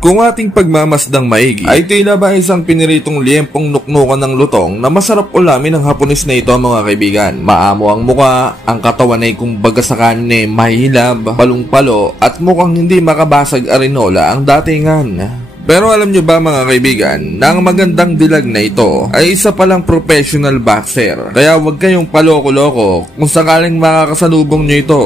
Kung ating pagmamasdang maigi, ay tila ba isang piniritong liempong nuknukan ng lutong na masarap ulamin ng Hapones na ito mga kaibigan. Maamo ang muka, ang katawan ay kumbaga sa kanin mahilab, palong-palo at mukhang hindi makabasag arinola ang datingan. Pero alam nyo ba mga kaibigan, na ang magandang dilag na ito ay isa palang professional boxer. Kaya huwag kayong paloko-loko kung sakaling makakasalubong nyo ito.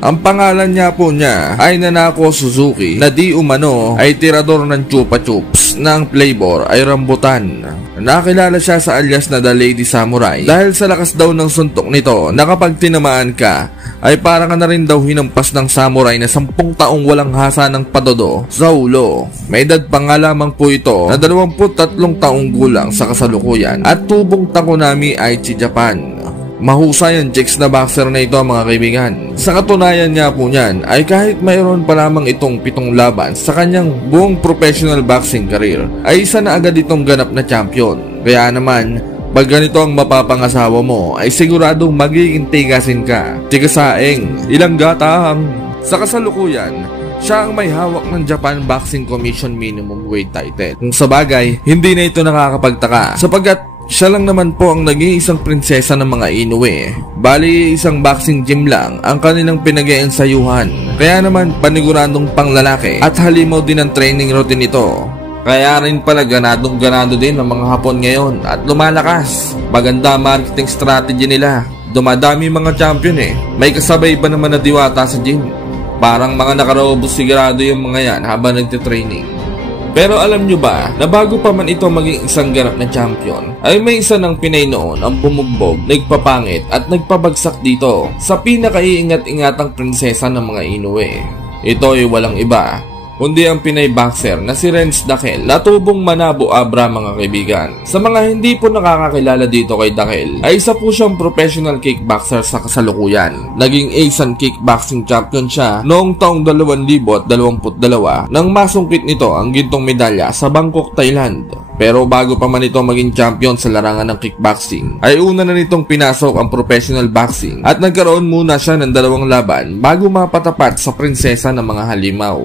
Ang pangalan niya po niya ay Nanako Suzuki na di umano ay tirador ng Chupa Chups na ang flavor ay rambutan. Nakilala siya sa alias na The Lady Samurai dahil sa lakas daw ng suntok nito na kapag tinamaan ka ay parang ka na rin daw hinampas ng samurai na 10 taong walang hasa ng padodo sa ulo. May edad pa nga lamang po ito na 23 taong gulang sa kasalukuyan at tubong Takonami Aichi Japan. Mahusay ang chicks na boxer na ito mga kaibigan. Sa katunayan nga po niyan ay kahit mayroon pa lamang itong 7 laban sa kanyang buong professional boxing career ay isa na agad itong ganap na champion. Kaya naman, pag ganito ang mapapangasawa mo ay siguradong magiging tigasin ka. Tigasaeng, ilang gatang. Sa kasalukuyan, siya ang may hawak ng Japan Boxing Commission minimum weight title. Kung sa bagay, hindi na ito nakakapagtaka sapagkat siya lang naman po ang naging isang prinsesa ng mga Inoue. Bali, isang boxing gym lang ang kanilang pinag-iensayuhan. Kaya naman paniguradong panglalaki at halimaw din ang training routine nito. Kaya rin pala ganadong-ganado din ang mga Hapon ngayon at lumalakas. Maganda marketing strategy nila. Dumadami mga champion May kasabay ba naman na diwata sa gym? Parang mga nakarobos sigurado yung mga yan habang nagtitraining. Pero alam nyo ba na bago pa man ito maging isang ganap na champion ay may isa ng Pinay noon ang bumugbog, nagpapangit at nagpabagsak dito sa pinakaiingat-ingatang prinsesa ng mga Inoue. Ito ay walang iba kundi ang Pinay boxer na si Renz Dakel na tubong Manabo Abra mga kaibigan. Sa mga hindi po nakakakilala dito kay Dakel ay isa po siyang professional kickboxer sa kasalukuyan. Naging Asian Kickboxing Champion siya noong taong 2022 nang masungkit nito ang gintong medalya sa Bangkok, Thailand. Pero bago pa man ito maging champion sa larangan ng kickboxing ay una na nitong pinasok ang professional boxing at nagkaroon muna siya ng 2 laban bago mapatapat sa prinsesa ng mga halimaw.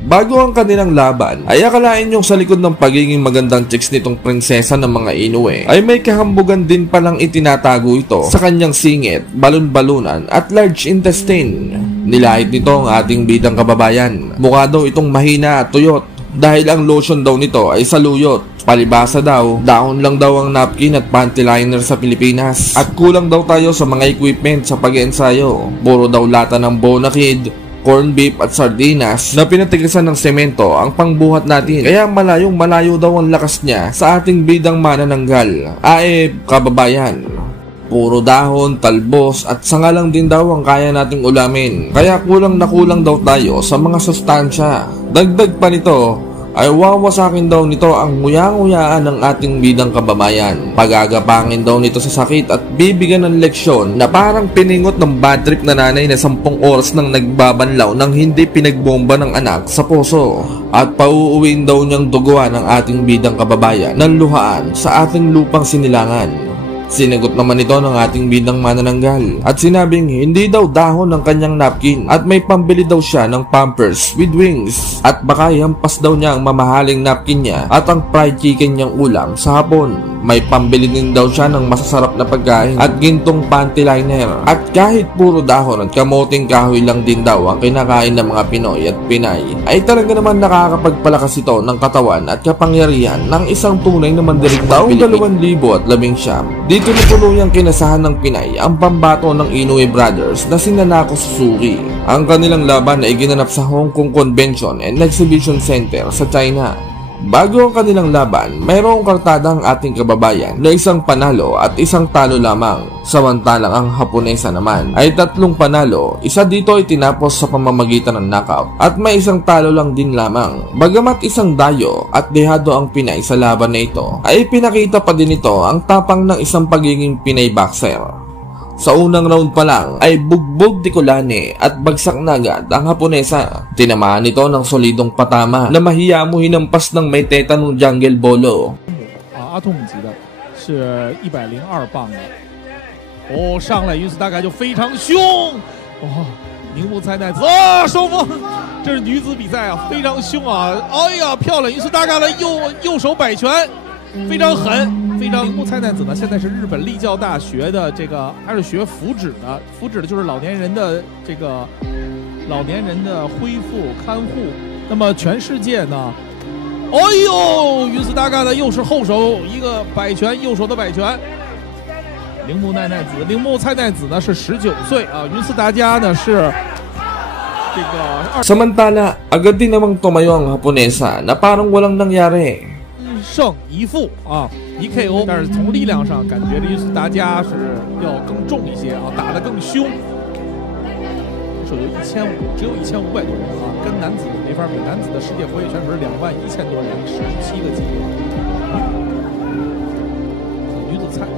Bago ang kanilang laban, ay akalain yung sa likod ng pagiging magandang chicks nitong prinsesa ng mga Inoue ay may kahambugan din palang itinatago ito sa kanyang singit, balon-balunan at large intestine. Nilahit nito ang ating bidang kababayan. Mukha daw itong mahina at tuyot dahil ang lotion daw nito ay saluyot. Palibasa daw, daon lang daw ang napkin at panty liner sa Pilipinas. At kulang daw tayo sa mga equipment sa pag-ensayo. Puro daw lata ng bonakid, corn beef at sardinas na pinatigasan ng semento ang pangbuhat natin. Kaya malayong malayo daw ang lakas niya sa ating bidang manananggal. Kababayan, puro dahon, talbos at sanga lang din daw ang kaya nating ulamin. Kaya kulang na kulang daw tayo sa mga sustansya. Dagdag pa nito ay wawasakin daw nito ang nguyang-nguyaan ng ating bidang kababayan. Pagagapangin daw nito sa sakit at bibigyan ng leksyon na parang piningot ng bad trip na nanay na 10 oras nang nagbabanlaw ng hindi pinagbomba ng anak sa puso. At pauuwiin daw niyang duguan ng ating bidang kababayan ng luhaan sa ating lupang sinilangan. Sinagot naman ito ng ating bidang manananggal at sinabing hindi daw dahon ng kanyang napkin at may pambili daw siya ng Pampers with wings at baka ihampas daw niya ang mamahaling napkin niya at ang fried chicken niyang ulam sa hapon. May pambili din daw siya ng masasarap na pagkain at gintong panty liner. At kahit puro dahon at kamoting kahoy lang din daw ang kinakain ng mga Pinoy at Pinay ay talaga naman nakakapagpalakas ito ng katawan at kapangyarihan ng isang tunay na mandirigmang Pilipino. Taong 2019, dito na tuluyang kinasahan ng Pinay ang pambato ng Inoue Brothers na si Nanako Suzuki. Ang kanilang laban ay ginanap sa Hong Kong Convention and Exhibition Center sa China. Bago ang kanilang laban, mayroong kartada ang ating kababayan na 1 panalo at 1 talo lamang. Samantalang ang Haponesa naman ay 3 panalo, isa dito ay tinapos sa pamamagitan ng knockout at may 1 talo lang din lamang. Bagamat 1 dayo at dehado ang Pinay sa laban na ito, ay pinakita pa din ito ang tapang ng isang pagiging Pinay boxer. Sa unang round pa lang ay bugbog Tikulane at bagsak na agad ang Haponesa. Tinamaan ito ng solidong patama na mahiya mo hinampas ng may tetanong jungle bolo. 阿童级的是102磅的，上来因此大概就非常凶，铃木菜奈子啊，双方这是女子比赛啊，非常凶啊！哎呀，漂亮！于是大概的右手摆拳，非常狠，非常。铃木菜奈子呢，现在是日本立教大学的这个，他是学福祉的，福祉的就是老年人的这个老年人的恢复看护。那么全世界呢？哎呦，于是大概的又是后手一个摆拳，右手的摆拳。铃木菜奈子呢是19岁啊，云斯达加呢是这个。Samantala, agad din namang tumayo ang Haponesa na parang walang nangyari. 胜一负啊，1KO。但是从力量上感觉这云斯达加是要更重一些啊，打得更凶。手有1500，只有1500多人啊，跟男子没法比，男子的世界活跃选手是21000多人，17个级别。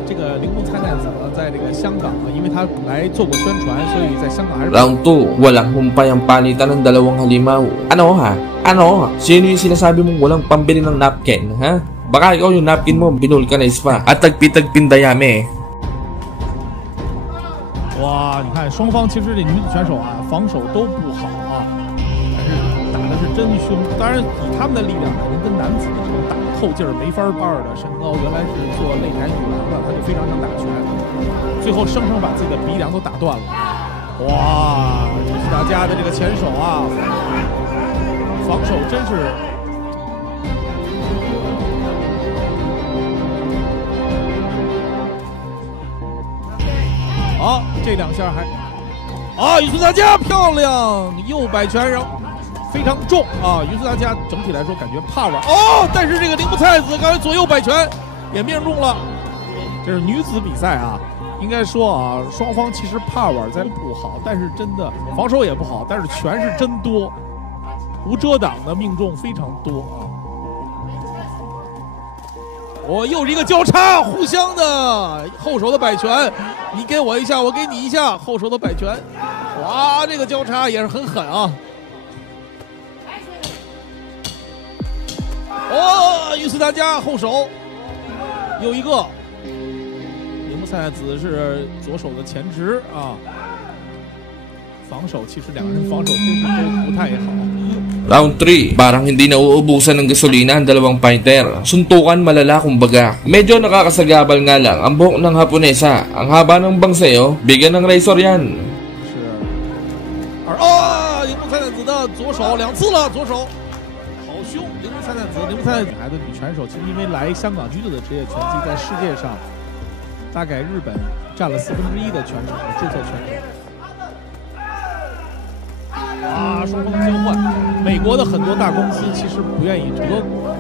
这个铃木菜奈子呢，在这个香港啊，因为他来做过宣传，所以在香港还是。Round 2, walang humpay ang palitan ng dalawang halimaw. Ano ha? Ano? Sino yung sinasabi mong walang pambili ng napkin, ha? Baka ikaw yung napkin mo binulkanize pa at tagpitagpin dayami. 哇，你看双方其实这女子选手啊，防守都不好啊，但是打的是真凶。当然以他们的力量，可能跟男子的这种打透劲儿没法儿的身高，原来是做擂台女篮的，他就非常想打拳，最后生生把自己的鼻梁都打断了。哇，这是大家的这个前手啊，防守真是。好，这两下还，啊，于素大家漂亮，右摆拳，然后非常重啊。于素大家整体来说感觉怕玩哦，但是这个铃木菜子刚才左右摆拳也命中了。这是女子比赛啊，应该说啊，双方其实怕玩在不好，但是真的防守也不好，但是拳是真多，无遮挡的命中非常多啊。哦，又是一个交叉，互相的后手的摆拳，你给我一下，我给你一下，后手的摆拳，哇，这个交叉也是很狠啊！哦，于斯大家后手又一个，铃木菜奈子是左手的前直啊，防守其实两个人防守真是都不太好。Round 3, parang hindi na uubusan ng gasolina ang dalawang fighter. Suntukan malala kumbaga. Medyo nakakasagabal nga lang ang buhok ng Haponesa. Ang haba ng bangsayo, bigyan ng razor yan. 是。啊，铃木菜奈子的左手2次了，左手好凶。铃木菜奈子女孩子女拳手，其实因为来香港居住的职业拳击，在世界上大概日本占了1/4的拳手，注册拳手。啊，双方的交换，美国的很多大公司其实不愿意，德国啊，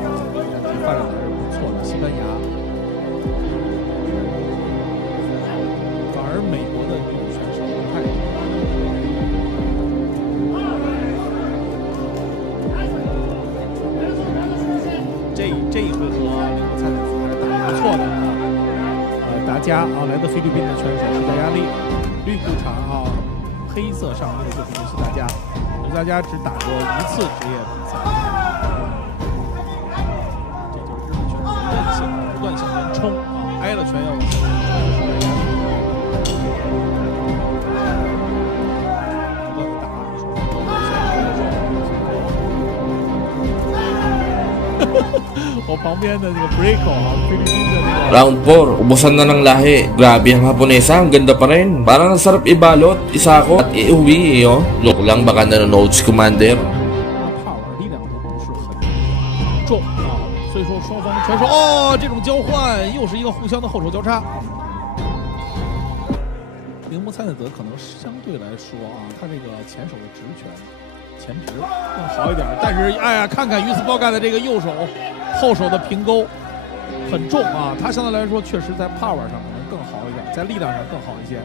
发展的还是不错的，西班牙，反而美国的女子选手不太多。这一回合，铃木菜奈子还是打得不错的啊。达加啊，来自菲律宾的拳手是大家绿裤衩啊，黑色上衣的就是大家。大家只打过1次职业比赛，这就是日本拳手的韧性，不断向前冲啊，挨了拳要往前冲的是大家，不断的打，我旁边的这个 Breako 啊，菲律宾的那个。Round 4, ubusan na ng lahi. Grabe ang Haponesa, ang ganda pa rin. Parang ang sarap ibalot, isako at iuwi, oh. Look lang, baka nanonood si Commander. 怕玩力量都不是很重啊，所以说双方拳手哦，这种交换又是一个互相的后手交叉。铃木菜奈子可能相对来说啊，他这个前手的直拳前直更好一点，但是哎呀，看看于斯包盖的这个右手后手的平勾。很重啊，他相对来说确实在 power 上可能更好一点，在力量上更好一些。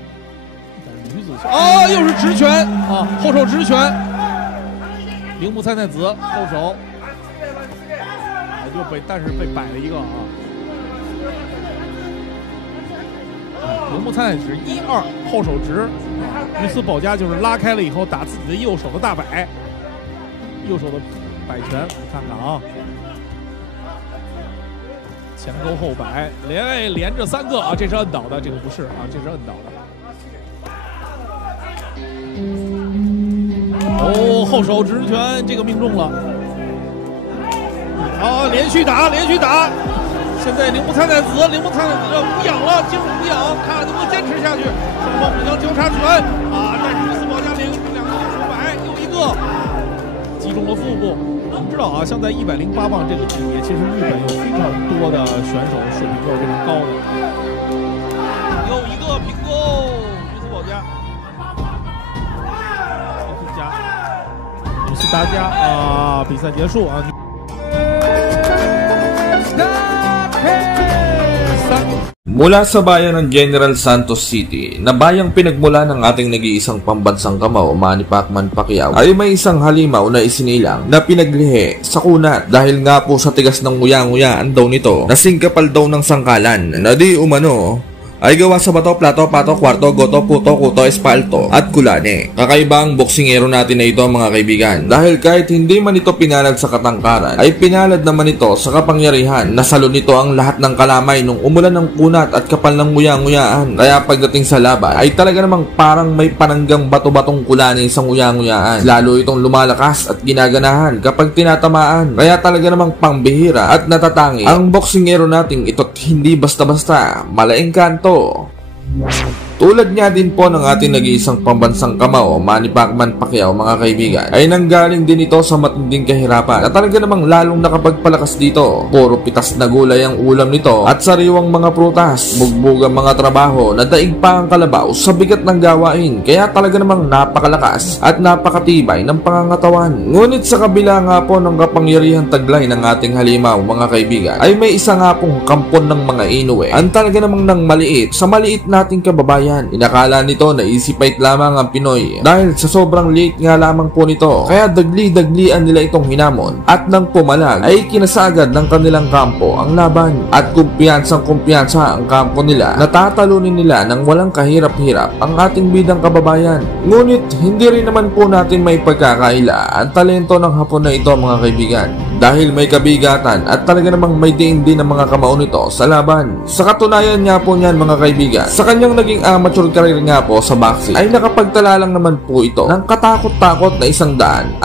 但是女子啊，又是直拳啊，后手直拳，铃木菜奈子后手，但是被摆了一个啊。铃木菜奈子1-2后手直，于斯保加就是拉开了以后打自己的右手的大摆，右手的摆拳，你看看啊。前勾后摆，连着3个啊，这是摁倒的，这个不是啊，这是摁倒的。哦，后手直拳这个命中了。好，连续打，连续打。现在铃木菜奈子无氧了，进入无氧，看能不能坚持下去。双方互相交叉拳啊，但是斯保加零两个手摆，又一个击中了腹部。我们知道啊，像在108磅这个级别，其实日本有非常多的选手水平都是非常高的。又一个平勾，于斯保加，恭喜大家啊！比赛结束啊。Mula sa bayan ng General Santos City, na bayang pinagmula ng ating nag-iisang pambansang kamao, Manny Pacman Pacquiao, ay may isang halimaw na isinilang na pinaglihi sa kunat dahil nga po sa tigas ng nguya-nguyaan daw nito, nasingkapal daw ng sangkalan na di umano ay gawa sa bato, plato, pato, kwarto, goto, puto, kuto, espalto at kulane. Kakaiba ang boksingero natin na ito mga kaibigan, dahil kahit hindi man ito pinalad sa katangkaran, ay pinalad naman ito sa kapangyarihan. Nasalo nito ang lahat ng kalamay nung umulan ng kunat at kapal ng nguya-nguyaan. Kaya pagdating sa laban ay talaga namang parang may pananggang bato-batong kulane sa nguya-nguyaan. Lalo itong lumalakas at ginaganahan kapag tinatamaan. Kaya talaga namang pangbihira at natatangi ang boksingero nating ito't hindi basta-basta. Malaking kanto. Tulad nga din po ng ating nag-iisang pambansang kamao, Manny Pacman Pacquiao mga kaibigan, ay nanggaling din ito sa matinding kahirapan at talaga namang lalong nakapagpalakas dito. Puro pitas na gulay ang ulam nito at sariwang mga prutas, bugbog ang mga trabaho na daig pa ang kalabaw sa bigat ng gawain, kaya talaga namang napakalakas at napakatibay ng pangangatawan. Ngunit sa kabila nga po ng kapangyarihan taglay ng ating halimaw mga kaibigan, ay may isa nga pong kampon ng mga Inoue ang talaga namang nang maliit sa maliit nating kababayan. Inakala nito na easy fight lamang ang Pinoy dahil sa sobrang liit nga lamang po nito, kaya dagli-daglian nila itong hinamon at nang pumalag ay kinasagad ng kanilang kampo ang laban at kumpiyansang-kumpiyansa ang kampo nila. Natatalunin nila ng walang kahirap-hirap ang ating bidang kababayan. Ngunit hindi rin naman po natin may pagkakaila ang talento ng Hapon na ito mga kaibigan, dahil may kabigatan at talaga namang may diin din ang mga kamao nito sa laban. Sa katunayan nga po niyan mga kaibigan, sa kanyang naging amateur career nga po sa boxing ay nakapagtala lang naman po ito ng katakot-takot na 123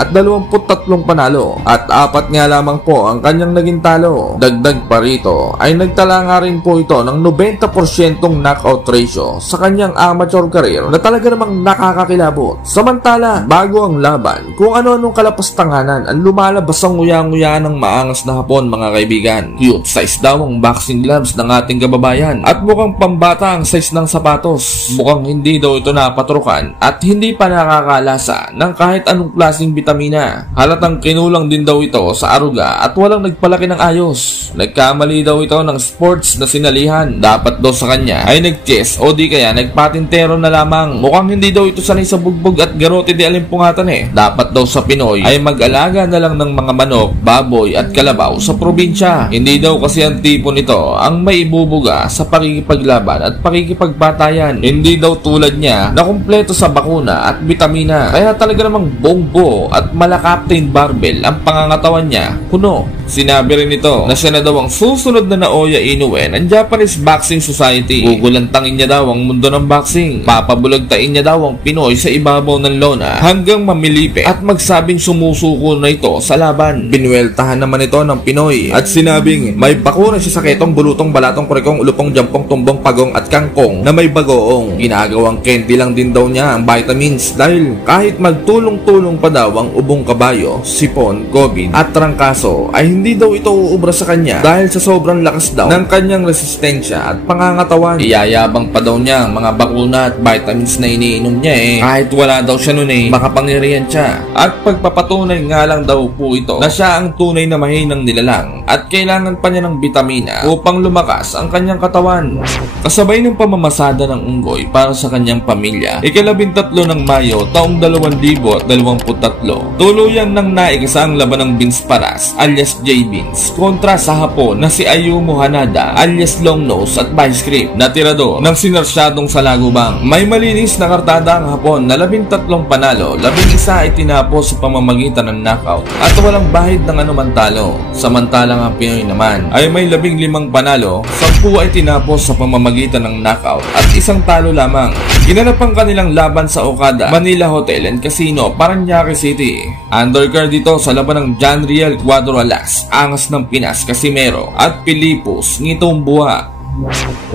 panalo at 4 nga lamang po ang kanyang naging talo. Dagdag pa rito ay nagtala nga rin po ito ng 90% knockout ratio sa kanyang amateur career na talaga namang nakakakilabot. Samantala, bago ang laban, kung ano-anong kalapastanganan ang lumalabas ang nguya-nguya ng maangas na Hapon mga kaibigan. Cute size daw ang boxing gloves ng ating kababayan at mukhang pambata ang size ng sapatos. Mukhang hindi daw ito napatrukan at hindi pa nakakalasa ng kahit anong klaseng bitamina. Halatang kinulang din daw ito sa aruga at walang nagpalaki ng ayos. Nagkamali daw ito ng sports na sinalihan. Dapat daw sa kanya ay nag-chess o di kaya nagpatintero na lamang. Mukhang hindi daw ito sanay sa bugbog at garote di alimpungatan eh. Dapat daw sa Pinoy ay mag-alaga na lang ng mga manok, baboy at kalabaw sa probinsya. Hindi daw kasi ang tipo nito ang may ibubuga sa pakikipaglaban at pakikipagbatayan. Hindi daw tulad niya na kumpleto sa bakuna at bitamina. Kaya talaga namang bongbo at mala Captain Barbell ang pangangatawan niya. Kuno, sinabi rin nito na siya na daw ang susunod na Naoya Inoue ng Japanese Boxing Society. Gugulantangin niya daw ang mundo ng boxing. Papabulagtain niya daw ang Pinoy sa ibabaw ng lona hanggang mamilipe at magsabing sumusuko na ito sa laban. Binueltahan naman ito ng Pinoy at sinabing may bakuna siya sa ketong, bulutong, balatong, kurikong, ulupong, jampong, tumbong, pagong at kangkong na may bagoong. Ginagawang candy lang din daw niya ang vitamins dahil kahit magtulong-tulong pa daw ang ubong kabayo, sipon, COVID at trangkaso ay hindi daw ito uubra sa kanya dahil sa sobrang lakas daw ng kanyang resistensya at pangangatawan. Iyayabang pa daw niya ang mga bakuna at vitamins na iniinom niya eh. Kahit wala daw siya nun eh, makapangyarihan siya. At pagpapatunay nga lang daw po ito na siya ang tunay na mahinang nilalang at kailangan pa niya ng bitamina upang lumakas ang kanyang katawan. Kasabay ng pamamasada ng unggoy para sa kanyang pamilya, ika-13 ng Mayo taong 2023, tuluyan ng naigisa ang laban ng Vince Paras alias J. Vince kontra sa Hapon na si Ayumu Hanada alias Longnose at Vice Grip na tirador ng sinarsyadong Salagubang. May malinis na kartada ang Hapon na 13 panalo, 11 ay tinapos sa pamamagitan ng knockout at walang bahid ng walang anuman talo. Samantalang ang Pinoy naman ay may 15 panalo, 10 ay tinapos sa pamamagitan ng knockout at 1 talo lamang. Ginanap ang kanilang laban sa Okada Manila Hotel and Casino, Paranaque City. Undercard dito sa laban ng John Riel Cuadro Alas, Angas ng Pinas Casimero at Pilipos Ngitong Buha.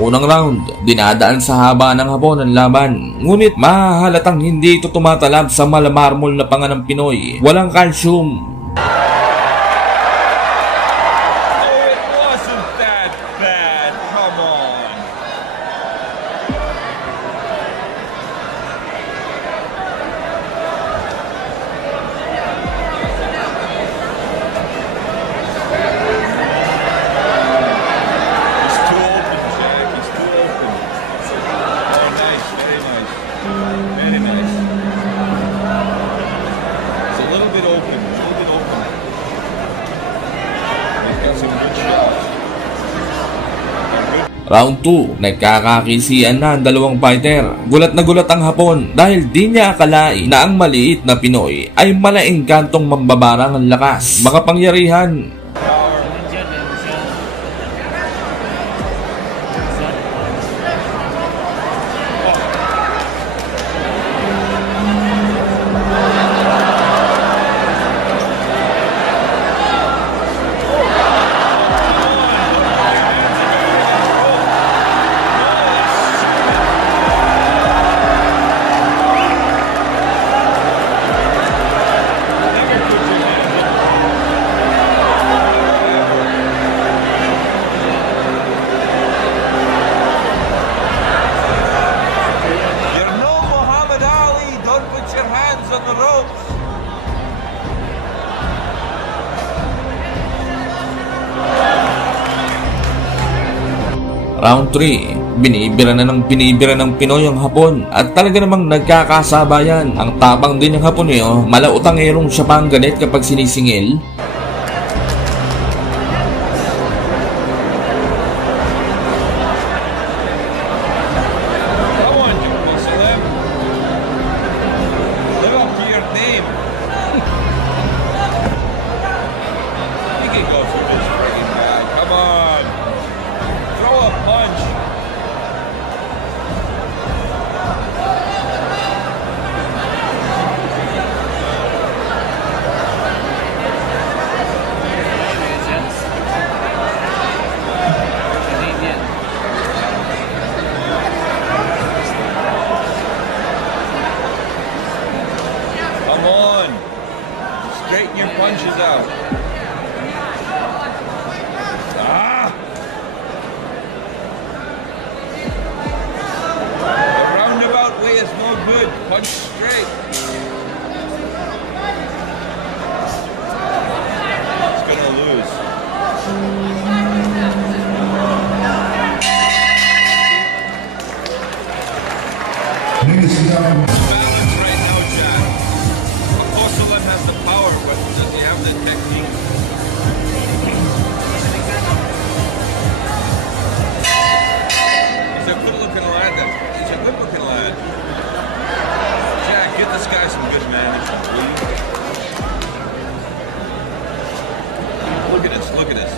Unang round, dinadaan sa haba ng hapon ang laban. Ngunit mahahalatang hindi ito tumatalab sa malamarmol na panga ng Pinoy. Walang calcium. Round 2, nagkakakisian na ang dalawang fighter. Gulat na gulat ang Hapon dahil di niya akalain na ang maliit na Pinoy ay malainggantong mambabarang ang lakas, makapangyarihan. Round 3, binibira ng Pinoy ang Hapon at talaga namang nagkakasabayan. Ang tapang din ng Haponyo, malautangerong siya pang ganit kapag sinisingil. Straighten your punches out. The roundabout way is no good. Punch straight. It's gonna lose. Has the power, but does he have the technique? He's a good-looking lad. He's a good-looking lad. Jack, get this guy some good management, please. Look at this. Look at this.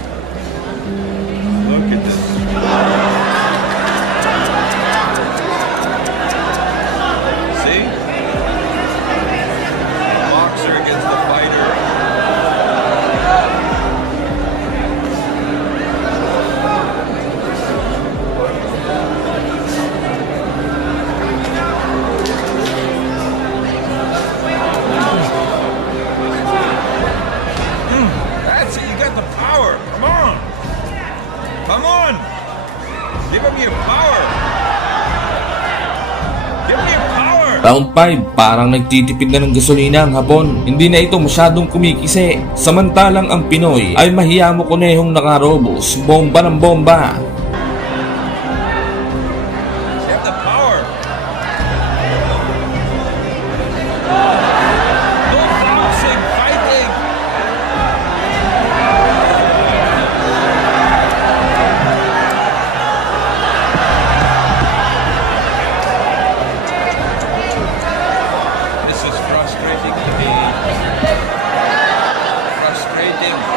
Look at this. See? Against the fighter. That's it, you got the power. Come on. Come on. Give him your power. Give me your power. Round 5, parang nagtitipid na ng gasolina ang Hapon. Hindi na ito masyadong kumikisi. Samantalang ang Pinoy ay mahiyamo kunehong nakarobos, bomba ng bomba. Frustrating.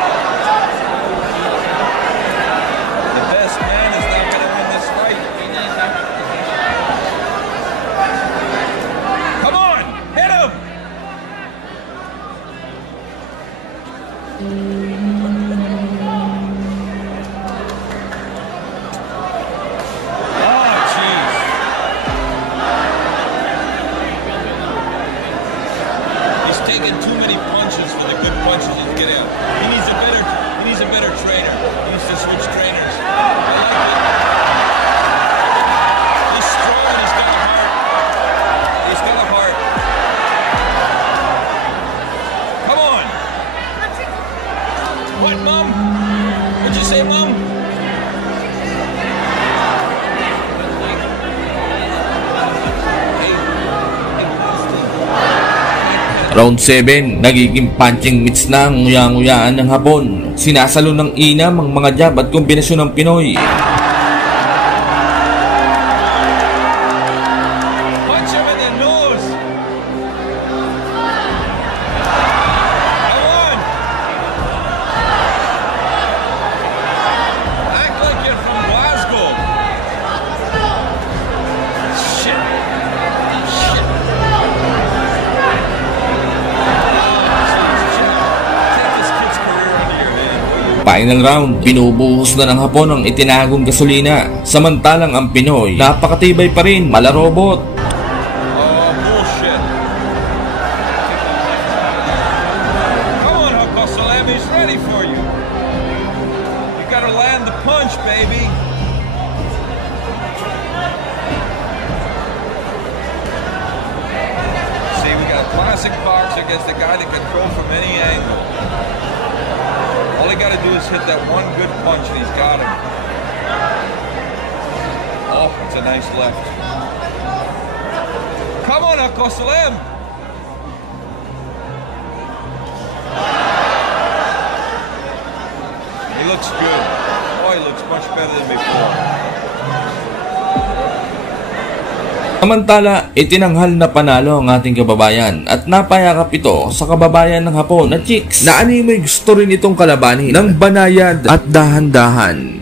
What, Mom? What'd you say, Mom? Round 7, nagiging punching mitts na ang nguya-nguyaan ng Hapon. Sinasalo ng inam ang mga jab at kombinasyon ng Pinoy. Punch him in the nose. Come on. Act like you're from Glasgow. Shit. Shit. Take this kid's career into your hand. Final round, binubuhos na ng Hapon ang itinagong gasolina. Samantalang ang Pinoy, napakatibay pa rin, malarobot. Oh, bullshit. Come on, Uncle Salam, he's ready for you. You gotta land the punch, baby. See, we got a classic boxer against a guy that can throw from any angle. All he gotta do is hit that one good punch and he's got him. Oh, it's a nice left. Come on, Uncle Salam. He looks good. Oh, he looks much better than before. Samantala, itinanghal na panalo ang ating kababayan at napayakap ito sa kababayan ng Hapon na Chicks na animoy gusto rin itong kalabanin ng banayad at dahan-dahan.